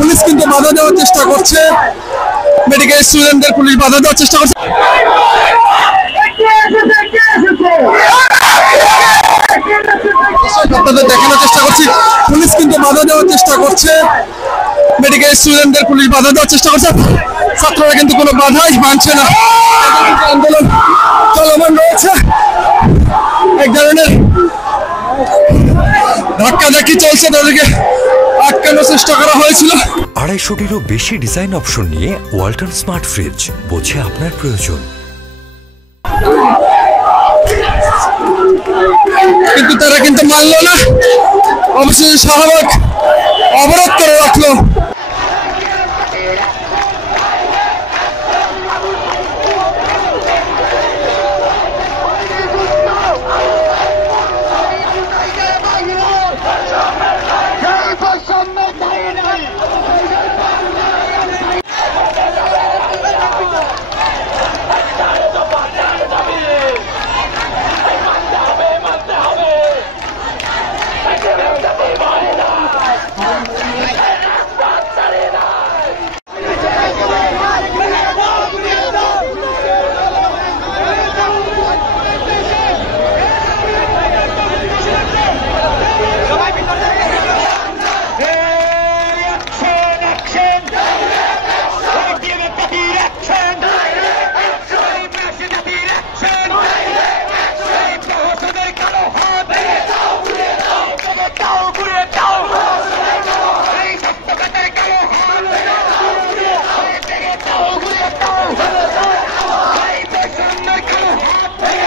Police কিন্তু বাধা দেওয়ার চেষ্টা করছে, মেডিকেল স্টুডেন্টদের পুলিশ বাধা দেওয়ার চেষ্টা করছে। আপনাদের দেখানোর চেষ্টা করছি, পুলিশ কিন্তু বাধা দেওয়ার চেষ্টা করছে, মেডিকেল স্টুডেন্টদের পুলিশ বাধা দেওয়ার চেষ্টা করছে। ছাত্ররা কিন্তু কোনো বাধাই মানছে না, আন্দোলন চলমান রয়েছে, এক ধরনের ধাক্কাধাক্কি চলছে, তাদেরকে আটকানোর চেষ্টা করা হয়েছিল। 250-টিরও বেশি ডিজাইন অপশন নিয়ে ওয়ালটন স্মার্ট ফ্রিজ, বোঝে আপনার প্রয়োজন। কিন্তু তারা কিন্তু মানলো না, অবশেষে শাহবাগ অবরোধ করে রাখলো।